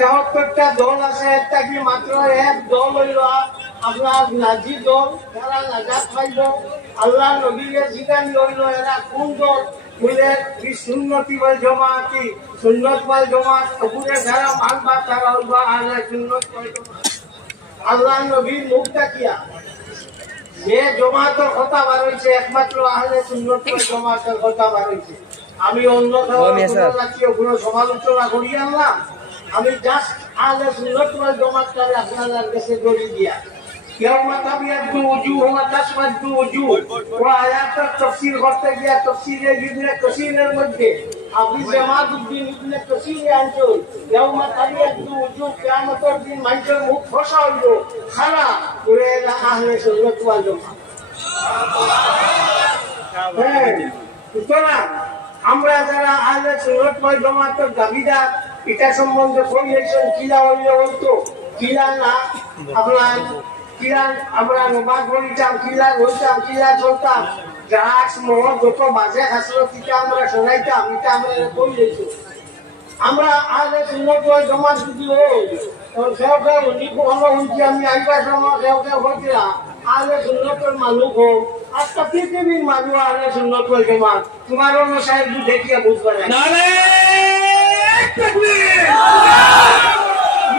74টা দল আছে, একটা কি মাত্র এক দল হইল আপনার নাজি দল, যারা নাজাত পাইব। আল্লাহ নবীরে জিগান লইল এরা কোন দল, বলে সুন্নতি ওয়াল জামাতি, সুন্নত ওয়াল জামাত ওপরে যারা মানবা তারা হইব আহলে সুন্নত ওয়াল জামাত। আল্লাহ নবীর মুখটা কিয়া যে জমাতের কথা বার হয়েছে একমাত্র আহলে সুন্নত ওয়াল জামাতের কথা বার হয়েছে। আমি অন্য কোনো সমালোচনা করি আনলাম, আমি জাস্ট আহলে সুন্নাত ওয়াল জামাতকে আপনাদের কাছে দড়ি দিয়া ইয়াউমা তাবিয়াদু ওয়াজুহু ওয়া তাসওয়াদু ওয়াজুহ ওয়া আয়াতের তাফসীর করতে গিয়া তাফসীরে ইবনে কাসীরের মধ্যে আপনি জামাতুদ্দিন ইবনে কাসীর আনছেন ইয়াউমা তাবিয়াদু ওয়াজুহ, কিয়ামতের দিন মানুষের মুখ ফসা হইব খারা করে আহলে সুন্নাত ওয়াল জামাত। হ্যাঁ, সুতরাং আমরা যারা আহলে সুন্নাত ওয়াল জামাতের দাবিদার, এটা সম্বন্ধে কইয়েছেন কিলা হইলে হইতো, কিলা না আপনার কিলা আমরা নমাজ পড়িতাম, কিলা হইতাম, কিলা চলতাম, ড্রাগস মহ যত বাজে হাসলো টিকা আমরা শোনাইতাম, এটা আমরা কইয়েছি। আমরা আহলে সুন্নাত ওয়াল জামাত যদি হই তখন কেউ কেউ অনেক ভালো হইছি, আমি আইবার সময় কেউ কেউ হইছিলা আহলে সুন্নাতের মানুষ হোক, আজকে পৃথিবীর মানুষ আহলে সুন্নাত ওয়াল জামাত। তোমার অন্য সাহেব দেখিয়া বুঝবে না। تكبير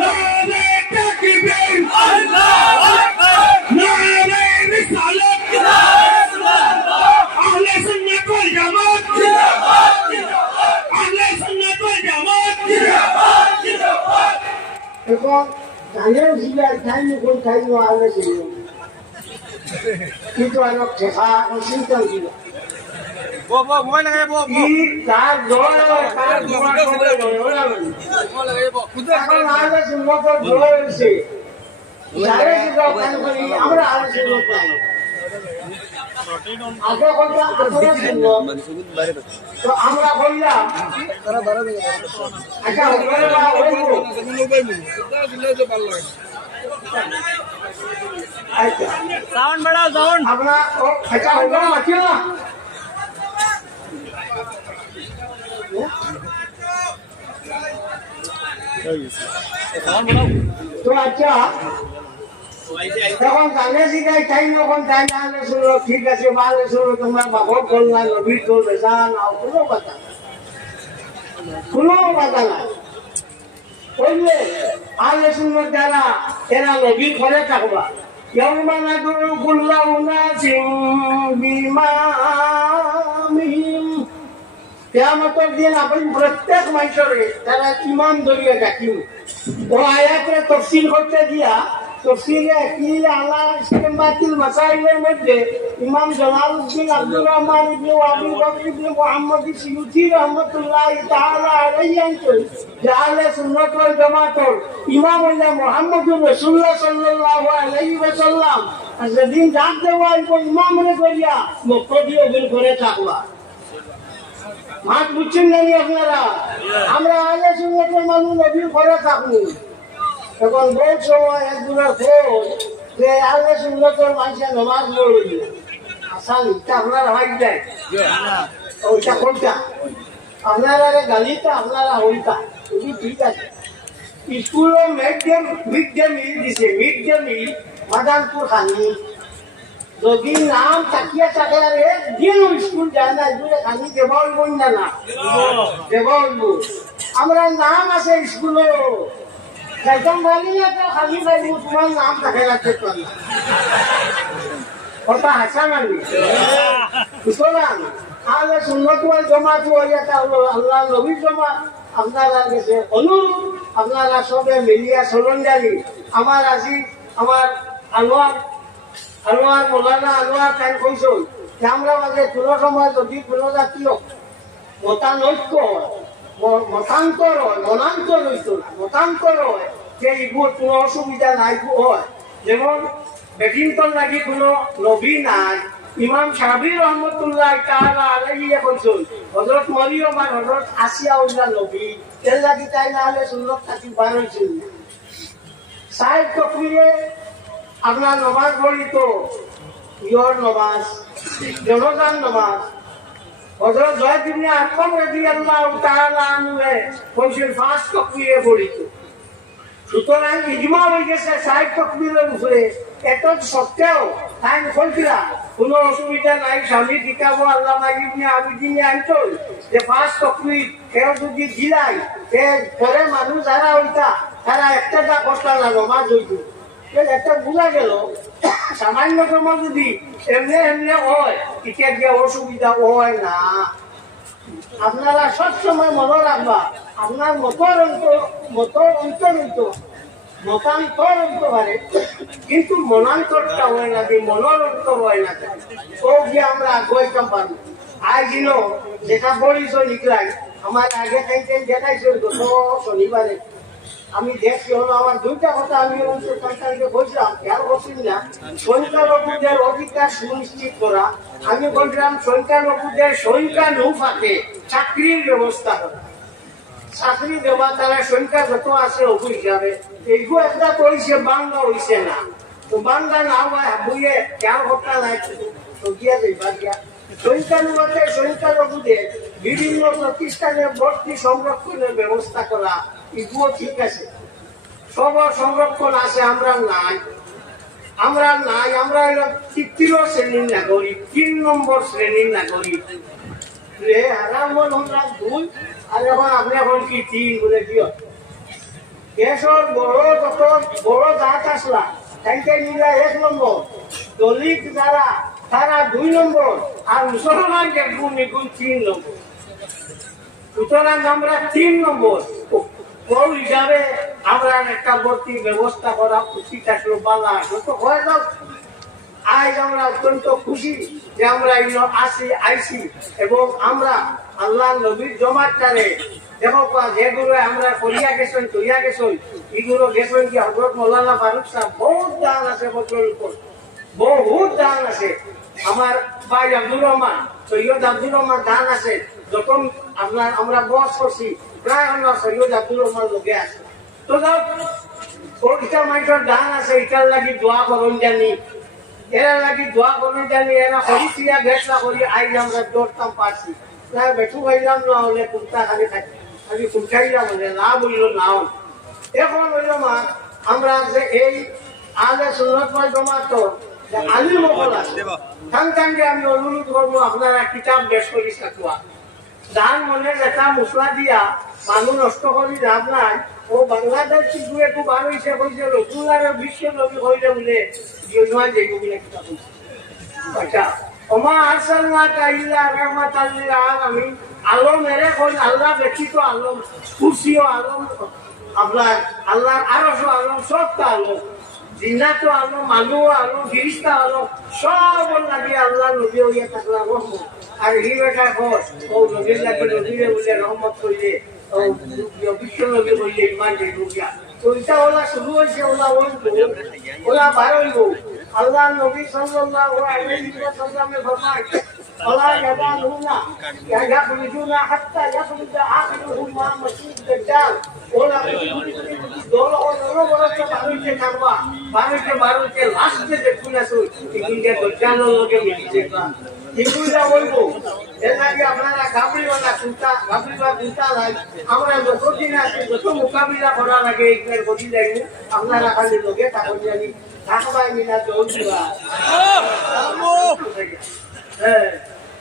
نعرة تكبير الله أكبر نعرة رسالة أهل سنة والجماعة أهل سنة والجماعة এখন জানেন জিলার টাইম কোন টাইম আহলে সুন্নাত কিন্তু অনেক ঠেকা চিন্তা ছিল বাবা মোবাইল লাগাই বাবা কি কার জয় কার দোয়া করে ওরা মোবাইল লাগাই বাবা খুদা এখন আলে সুন্নাত জয় হইছে যারে যেটা কাজ করি আমরা আলে সুন্নাত পাই আগে কথা আপনারা শুনলো তো আমরা বললাম তারা বাড়া দেবে আচ্ছা ওরা ওইগুলো মোবাইল দিলে তো ভালো লাগে আচ্ছা সাউন্ড বাড়াও সাউন্ড আমরা আচ্ছা ওরা মাটি না তো আচ্ছা তখন গানে শিখাই তাই যখন তাই না শুনো ঠিক আছে ভালো শুনো তোমরা বাবর করলাম নবীর তোর বেসা নাও কোনো কথা না বললে আলে শুনো যারা এরা নবীর ঘরে থাকবা ইয়াউমা নাদউ কুল্লা উনাসিন বিইমামিহিম, কিয়ামতের দিন আপনি প্রত্যেক মানুষের তারা ইমাম ধরিয়ে ডাকিব। ও আয়াতের তাফসীর করতে গিয়া তফসিরে আকিল আলা ইসতিমবাতিল মাসাইলের মধ্যে ইমাম জালালউদ্দিন আব্দুর রহমান ইবনে আবি বকর ইবনে মুহাম্মদ সিয়ুতি রাহমাতুল্লাহি তাআলা আলাইহি আনছেন যে আহলে সুন্নাত ওয়াল জামাতের ইমাম হইলা মুহাম্মদুর রাসূলুল্লাহ সাল্লাল্লাহু আলাইহি ওয়াসাল্লাম। আর যেদিন ডাক দেওয়া হইব ইমামরে করিয়া মুক্তদিও বিল করে থাকবা। মাত বুঝছেন নাকি আপনারা? আমরা আহলে সুন্নাতের মানুষ নবীর ঘরে থাকবো। এখন বহু সময় একজনের খোঁজ যে আহলে সুন্নাতের মানুষের নামাজ পড়বে আসান এটা আপনারা হয় যায় ওইটা কোনটা আপনারা গালিটা আপনারা ওইটা ঠিক আছে। স্কুলে মিড ডে মিল দিছে, মিড ডে মিল মাদানপুর খানি যদি নাম তাকিয়া থাকে আর একদিন স্কুল যায় না এগুলো খানি দেব হইব না না দেব হইব। আমরা নাম আছে স্কুলে একদম বলি না তো খালি বলি তোমার নাম থাকে রাখতে পারি কথা হাসা মানি। সুতরাং আহলে সুন্নাত ওয়াল জামাত ওয়াইয়াটা হলো আল্লাহ নবীর জামাত। আপনারা কাছে অনুরোধ আপনারা সবে মিলিয়া চলন জানি আমার আজি আমার আনোয়ার মৌলানা আনোয়ার তাই কইসল যে আমরা মাঝে কোনো সময় যদি কোনো জাতীয় মতানৈক্য মতান্তর হয়, মনান্তর হইতো না, মতান্তর হয় যে এগুলো কোনো অসুবিধা নাই হয়। যেমন ব্যাডমিন্টন লাগি কোনো নবী নাই, ইমাম শাফি রহমতুল্লাহ তাআলা আলাইহি কইছেন হযরত মরিয়ম আর হযরত আসিয়া হইলা নবী, এর লাগি তাই না হলে সুন্নাত থাকি বার হইছিল। সাহেব তকরিয়ে আপনার নামাজ পড়ি তো ইয়র নামাজ জনজান নামাজ হযরত জয়দ ইবনে আরকাম রাদিয়াল্লাহু তাআলা আনহু কইছেন ফাঁস তকরিয়ে পড়িত সুতরাং ইজমা হয়ে গেছে সাহেব তকবীরের উপরে, এত সত্ত্বেও তাই বলছিলা কোনো অসুবিধা নাই, স্বামী কিতাবো আল্লাহ মাইবনে আমি দিনে আনতো যে 5 তকবীর কেউ যদি দিলাই সে পরে মানুষ যারা হইতা তারা একটা কষ্টা লাগো মা জইতো একটা বোঝা গেল সামান্য সময় যদি এমনি এমনি হয় এটা গিয়ে অসুবিধা হয় না। আপনারা সবসময় মনে রাখবা আপনার মতান্তর হইতে পারে কিন্তু মনান্তরটা হয় না, যে মনের অন্তর হয় না ও গিয়ে আমরা আগাইতাম পারবো। আজ দিন যেটা বলিস লিখলাই আমার আগে থেকে দেখাইছে গত শনিবারে আমি দেখছি হলো আমার দুইটা কথা আমি সরকারকে বলছিলাম খেয়াল করছি না, সংখ্যালঘুদের অধিকার সুনিশ্চিত করা, আমি বলছিলাম সংখ্যালঘুদের সংখ্যানুপাতে চাকরির ব্যবস্থা করা, চাকরি দেওয়া তারা সংখ্যা যত আছে অবু হিসাবে এইগু একটা কইছে বাংলা হইছে না, তো বাংলা না হয় বইয়ে খেয়াল করতে নাই তো গিয়া যাইবা গিয়া সংখ্যানুপাতে সংখ্যালঘুদের বিভিন্ন প্রতিষ্ঠানে ভর্তি সংরক্ষণের ব্যবস্থা করা এগুলো ঠিক আছে, সবার সংরক্ষণ আছে, আমরা নাই আমরা তৃতীয় শ্রেণীর নাগরিক, 3 নম্বর শ্রেণীর নাগরিক রে হারাম আমরা 2 আর এখন আপনি এখন কি 3 বলে দিও দেশের বড় জাত আসলা তাইকে নিলা 1 নম্বর, দলিত যারা তারা 2 নম্বর আর মুসলমান যে গুণ 3 নম্বর। সুতরাং আমরা 3 নম্বর হিসাবে আমরা একটা ভর্তির ব্যবস্থা করা উচিত আসলো বালা আসলো তো হয়ে যাও। আজ আমরা অত্যন্ত খুশি যে আমরা আইসি এবং আমরা আল্লাহ নবীর জমাতটারে দেখো যেগুলো আমরা করিয়া গেছেন এগুলো গেছেন কি হযরত মাওলানা ফারুক সাহেব বহুত দান আছে বছরের উপর, বহুত দান আছে। আমার ভাই আব্দুর রহমান সৈয়দ আব্দুর রহমান দান আছে, যখন আমরা বস করছি প্রায় আমরা সৈয়দ আব্দুর রহমান লোকে আছে, তো যাও ওইটা মানুষের দান আছে, এটার লাগি দোয়া করুন জানি, এরা লাগি দোয়া করুন জানি, এরা হরিয়া বেসা করি আইলে আমরা দৌড়তাম পারছি না, বেঠু হইলাম না হলে কুর্তা খালি কুর্তাইলাম হলে না বললো নাও। এখন হইল মা আমরা যে এই আলে সুন্নাত ওয়াল জামাত আলিম মহল আছে সঙ্গে আমি অনুরোধ করবো আপনারা কিতাব বেশ করি থাকুয়া দান মনে লেখা মশলা দিয়া মানুষ নষ্ট করি লাভ নাই। ও বাংলাদেশ কিন্তু একটু বার হয়েছে কইছে রসুলার বিশ্ব নবী হইলে বলে জিওমান যাইব বলে কিতাব আচ্ছা ওমা আরসালনাকা ইল্লা রাহমাতাল লিল আলামিন, আলম এরে কোন আল্লাহ ব্যতীত আলম, কুরসিও আলম, আপনার আল্লাহর আরশও আলম, সবটা আলম, জিন্নাতও আলম, মানুষও আলম, ফেরেশতা আলম, সব লাগে আল্লাহ নবী হইয়া থাকলা রহমত। আর হি বেটা কর ও নবীর লাগে নবীরে বলে রহমত কইলে ও বিশ্ব নবী বললে ইমান যে রুকিয়া, তো এটা ওলা শুরু হয়েছে ওলা বার হইব। আল্লাহ নবী সাল্লাল্লাহু আলাইহি ওয়াসাল্লামে ফরমায় ওলা ইয়াদালুনা ইয়াখরুজুনা হাত্তা ইয়াখরুজা আখিরুহুম মা মাসিদ দাজ্জাল, ওলা দোল ওলা বড়তে বারুতে থাকবা বারুতে লাস্টে দেখুন আসো ইকিনকে দাজ্জালের লগে মিলিছে না এগুলা বলব। এর আগে আপনারা গাবড়িওয়ালা চিন্তা নাই, আমরা যতদিন আছি যত মোকাবিলা করা লাগে এর গতি লাগে আপনারা খালি লোকে থাকুন জানি থাকবাই মিনা দৌড়বা। হ্যাঁ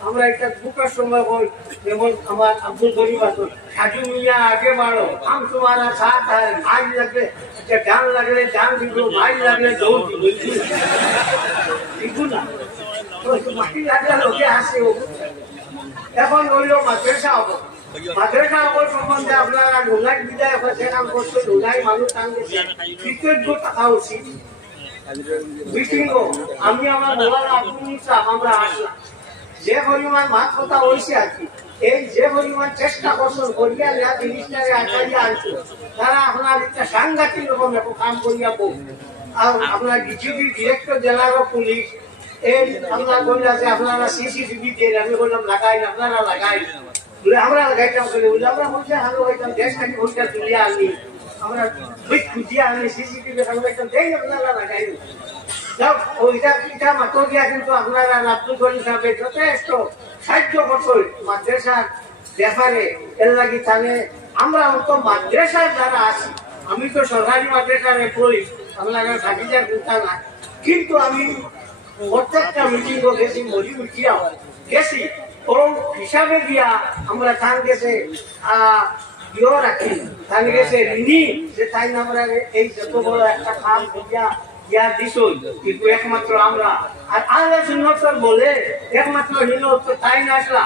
আমরা একটা বুকার সময় হই যেমন আমার আব্দুল গরিব আছে সাজু মিয়া আগে বাড়ো আম তোমারা সাথ হয় ভাই লাগলে গান লাগলে গান দিব, ভাই লাগলে দৌড় দিব, না মাটি লাগলে লোকে আসে। এখন হইল মাদ্রাসা হবো, মাদ্রাসা হবো সম্বন্ধে আপনারা ঢোলাই বিদায় হয়েছে কাম করছে, ঢোলাই মানুষ কাম করছে, কৃতজ্ঞ থাকা উচিত। আমি আমার মোলানা আব্দুল সাহেব আমরা আসলাম যে পরিমাণ মাত কথা হয়েছে আর কি, এই যে পরিমাণ চেষ্টা করছেন করিয়া নেওয়া জিনিসটাকে আচারিয়া আনছো, তারা আপনার একটা সাংঘাতিক রকম একটা কাম করিয়া বউ। আর আপনার ডিজিপি ডিরেক্টর জেলার পুলিশ এই আমরা বলে আছে আপনারা সিসিটিভি দিয়ে, আমি বললাম লাগাই না, আপনারা লাগাই বলে আমরা লাগাইতাম বলে আমরা বলছি আমি হইতাম দেশটাকে ভোটটা তুলিয়া আনি, আমরা খুঁজিয়া আনি সিসিটিভি লাগাইতাম, দেই আপনারা লাগাই ওইটা মাত্র দিয়া। কিন্তু আপনারা আব্দুল গনি সাহেব যথেষ্ট সাহায্য করছেন মাদ্রাসার ব্যাপারে, এর লাগি তানে আমরা তো মাদ্রাসায় যারা আছি, আমি তো সরকারি মাদ্রাসায় পড়ি, আপনার খাদিজার চিন্তা না, কিন্তু আমি প্রত্যেকটা মিটিং গেছি, মজি উঠিয়া গেছি, ও হিসাবে দিয়া আমরা তার গেছে ইয়ে রাখি, তার গেছে ঋণী, যে তাই আমরা এই যত বড় একটা কাম করিয়া ইয়া দিস, কিন্তু একমাত্র আমরা আর আহলে সুন্নাত বলে একমাত্র হিল তাই না আসলা,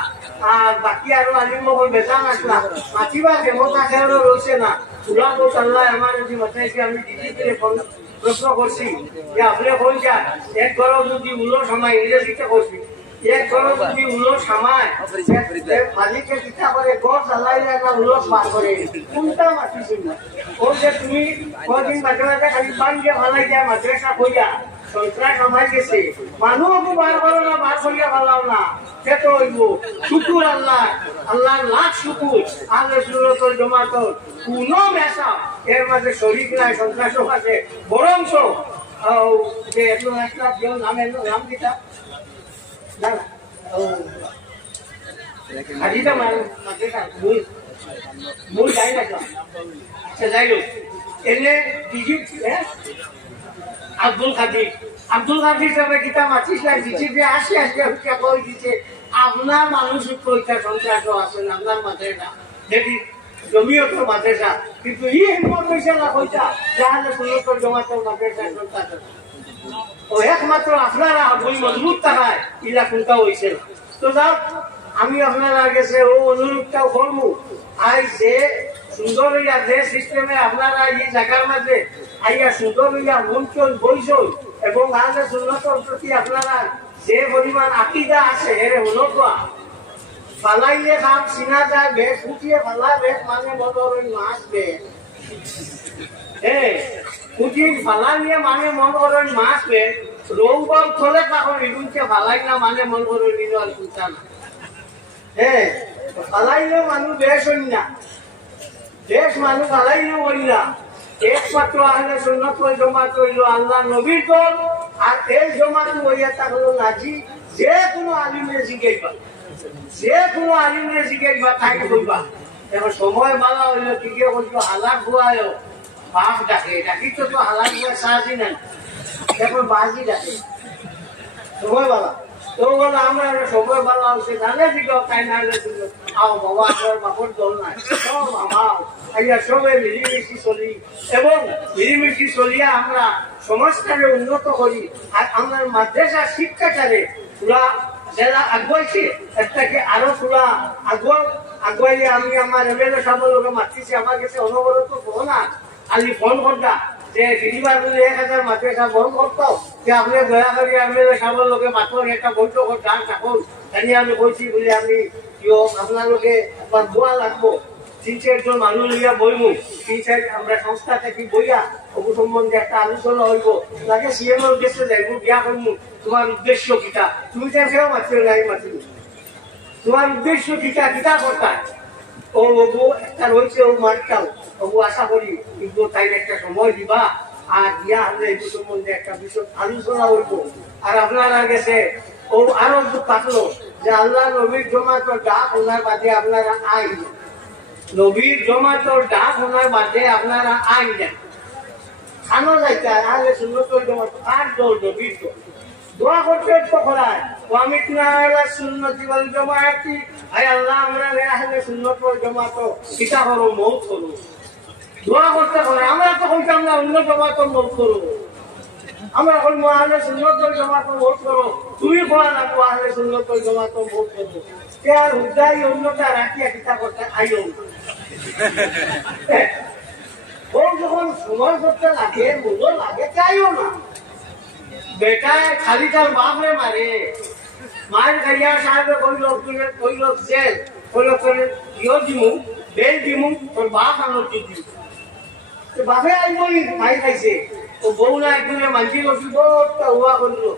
আর বাকি আরো আলিম বল বেজান আসলা, মাতিবা দেবতা খেয়ারও রয়েছে না। উলাম আল্লাহ আমার যদি মাথাইছি, আমি দিদি প্রশ্ন করছি যে আপনি কোন যায় এক ঘর যদি উলো সময় ইংরেজিতে করছি, এক ঘর যদি উলো সামায় মালিকের চিন্তা করে গড় জ্বালাইলে একটা উলস বার করে, কোনটা মাতিছিল না? ও যে তুমি কদিন মাঝে মাঝে খালি পান দিয়ে ভালাই যায় মাদ্রাসা কইয়া সন্ত্রাস সমাজ গেছে, মানুষকে বার করো না, বার করিয়া ভালাও না, সে তো হইব শুকুর আল্লাহ, আল্লাহর লাখ শুকুর। আল্লাহ সুরতল জমাতল কোনো মেশা এর মাঝে শরীর নাই, সন্ত্রাসও আছে, বরঞ্চ যে এত একটা নামের নাম দিতা না হাজিটা মাদ্রাসা মুই যাই না, আচ্ছা যাই হোক, এনে আব্দুল কাদির, আব্দুল কাদির সাহেব কিতা মাতিস না দিচ্ছে যে আসে আসে হুকিয়া কই দিচ্ছে আপনার মানুষ কইতা সন্ত্রাস আছেন আপনার মাদ্রাসা, যেটি জমিও তো মাদ্রাসা, কিন্তু ই হিম্মত হইছে না কইতা যাহলে সুন্নতল জামাতের মাদ্রাসা সন্ত্রাস, ও একমাত্র আপনারা বই মজবুত থাকায় ইলা কোনটা হইছে না। তো যাও, আমি আপনারা গেছে ও অনুরোধটাও করবো, আর যে সুন্দর হইয়া যে সিস্টেমে আপনারা এই জায়গার মাঝে আইয়া সুন্দর হইয়া মঞ্চল বইসল এবং আহলে সুন্নাতের প্রতি আপনারা যে পরিমাণ আকীদা আছে এর হলকা ফালাইলে কাম চিনা যায়, বেশ উঠিয়ে ফালা বেশ মানে বদর মাছ বেশ উঠি ফালা নিয়ে মানে মন করেন মাছ বেশ রৌবল থলে তখন ইডুনকে ফালাই না মানে মন করেন নিল আর চিন্তা না। ফালাইলেও মানুষ বেশ হইন না, দেশ মানুষ ফালাইলেও হইন না, একমাত্র আহলে সুন্নাত ওয়াল জামাত হইল আল্লাহ নবীর দল, আর এই জামাত হইয়া থাকলো নাজি যে কোনো আলিমে জিগাইবা, যে কোনো আলিমে জিগাইবা তাকে কইবা। এখন সময় বালা হইল ঠিকই বলছো হালাক ভুয়ায় বাপ ডাকে, ডাকি তো হালাক ভুয়া সাহায্য নেন, এখন বাজি ডাকে সময় বালা, তো বলো আমরা সময় বালা হচ্ছে জানে দিকে তাই না আও বাবা আপনার বাপর দল নাই সব আমার আইয়া সবে মিলিমিশি চলি এবং মিলিমিশি চলিয়া আমরা সমাজটাকে উন্নত করি। আর আমরা মাদ্রাসা শিক্ষাটারে পুরা যারা আগুয়াইছে একটাকে আরো পুরা আগুয়াইলে আমি আমার এমএলএ সাহেবের মাতিছি, আমার কাছে অনবরত ফোন আলি ফোন করতা যে তিনবার বলে 1000 মাদ্রাসা বন্ধ করতো, যে আপনি দয়া করে এমএলএ সাহেবের লোকে মাত্র একটা বৈঠক ডাক থাকুন, জানি আমি বলছি বলে আমি আপনার লোকে একবার দোয়া লাগবো, 3-4 মানুষ লইয়া বইমু, 3-4 আমরা সংস্থা থেকে বইয়া অবু সম্বন্ধে একটা আলোচনা হইব, তাকে সিএম এর উদ্দেশ্যে যাইব বিয়া করবো, তোমার উদ্দেশ্য কিটা, তুমি তো সেও মাত্র নাই মাত্র তোমার উদ্দেশ্য কিটা কিটা করতা, ও অবু একটা রয়েছে ও মারটাও অবু আশা করি কিন্তু তাই একটা সময় দিবা, আর দিয়া হলে এই সম্বন্ধে একটা বিষয় আলোচনা হইব। আর আপনারা গেছে ও আরো পাতলো যে আল্লাহ নবীর জমাতর ডাক ওনার বাদে আপনারা আই যান, নবীর জমাতর ডাক ওনার বাদে আপনারা আই যান, খানো যাইতে আহলে সুন্নতল জামাত আর দল নবীর দল দোয়া করতে তো করায় ওয়ামিতনা আলা সুন্নতি ওয়াল জামাআতি, আয় আল্লাহ আমরা আহলে সুন্নাত ওয়াল জামাত কিতা করো মওত করো, দোয়া করতে করে আমরা তো কইতাম না অন্য জামাত মওত করো, আমরা কই আহলে সুন্নাত ওয়াল জামাত মওত করো, তুমি কোয়া না আহলে সুন্নাত ওয়াল জামাত মওত করো, কে আর হুদাই অন্যটা রাখিয়া কিতা করতে আইও ও যখন সময় করতে লাগে মূল্য লাগে চাইও না, বেটা খালি তার বাপরে মারে মার গাইয়া সাহেব কইল জেল কইল করে ইয় দিমু বেল দিমু তোর বাপ আনোর দিদি, বাপে আইবই মাই খাইছে ও বউ না একদিনে মাঝি বসি বড়টা হুয়া করলো,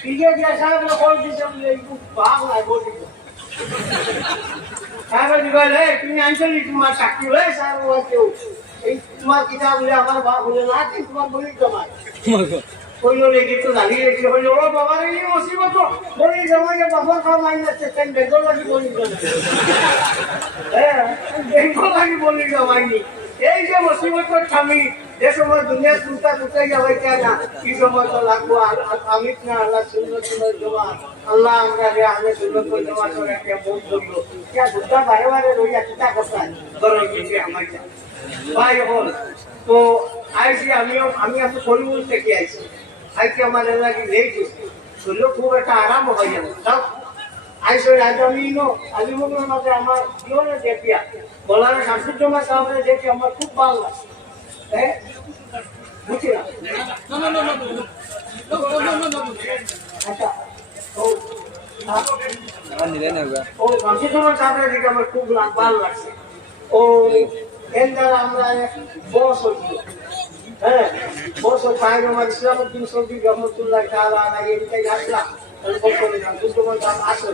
পিকে দিয়া সাহেব কই দিছে বলে একটু বাপ আইব দিব সাহেব দিবাল হে তুমি আনছলি তোমার চাকরি হয়ে সাহেব ওয়া কেউ এই তোমার কিতাব বলে আমার বাপ বলে না তোমার বলি জমা কইলো রেখে তো দাঁড়িয়ে রেখে হইলো ও বাবা রে এই মুসিবত বলি জমাকে বাবার খাওয়া মাইন যাচ্ছে তাই বেঙ্গল লাগি বলি হ্যাঁ বেঙ্গল লাগি বলি জমাইনি এই যে মুসিবতের স্বামী যে সময় দুনিয়া চিন্তা করতে যাবে কেন কি সময় তো লাগবো আমি না আল্লাহ সুন্দর সুন্দর জমা আল্লাহ আমরা রে আমি সুন্দর করে জমা করে একটা বোধ করলো क्या बुद्धा बारे बारे रोज चिंता करता है करो कि हमारे भाई हल तो আইসি আমি আপনি শরীর থেকে আইসি আজকে আমার এলাকায় লেগেছি শুনলেও খুব একটা আরাম হয়ে যাবে সব আইসো আজ আমি আলিমুগের মাঝে আমার জীবনে দেখিয়া বলার শামসুজ্জমা সাহেবের দেখে আমার খুব ভালো লাগছে হ্যাঁ বুঝছি না আচ্ছা ও শামসুজ্জমা সাহেবের দেখে আমার খুব ভালো লাগছে ও এর দ্বারা আমরা বস হচ্ছিল হ্যাঁ বস পায়ের আমার ইসলামউদ্দিন সৌদি রহমতুল্লাহ তাআলা এদিকে আসলাম বললাম আসো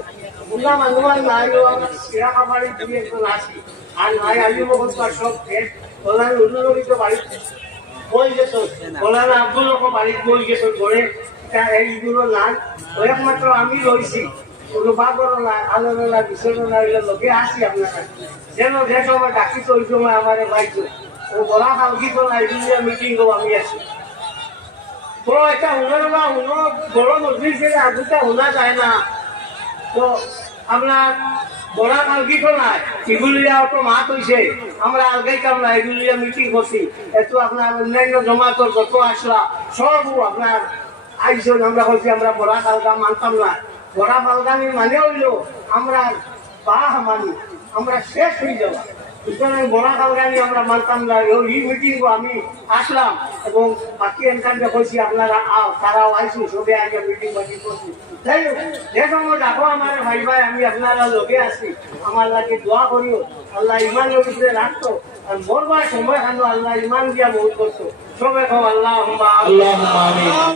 বললাম অনুমান নাই আমরা সিরা খাবারের দিয়ে একটু আসি আর নাই আলী মোহাম্মদ সব বললাম উন্নয়নিত বাড়ি বই গেছো বললাম আব্দুল বাড়িতে বই গেছো ঘরে এইগুলো নাই ওই একমাত্র আমি রয়েছি কোনো বাবর নাই আলোর না বিছানো না লোকে আসি আপনারা যেন যে সময় ডাকি তো ওই সময় আমার বাইক ও বলা কালকি তো নাই মিটিং আমি আছি তো একটা হুনার বা হুনো বড় মজলিসের আগুটা হোনা যায় না তো আপনার বড়া কালকি তো নাই এগুলিয়া তো মাত হয়েছে আমরা আলগাই কাম না এগুলিয়া মিটিং করছি এত আপনার অন্যান্য জমাতর যত আসলা সব আপনার আইসন আমরা বলছি আমরা বড়া কালকা মানতাম না বড়া কালকানি মানে হইলো আমরা বাহ মানি আমরা শেষ হয়ে যাবো সুতরাং বড়া কালকানি আমরা মানতাম না এই মিটিং আমি আসলাম এবং বাকি এনকানটা বলছি আপনারা তারাও আইসুন সবে আগে মিটিং বাটিং করছি যাই হোক যে সময় দেখো আমার ভাই ভাই আমি আপনারা লোকে আসি আমার লাগে দোয়া করিও আল্লাহ ইমান লোকের রাখতো আর মরবার সময় খানো আল্লাহ ইমান দিয়া বহুত করতো সবে খাও আল্লাহ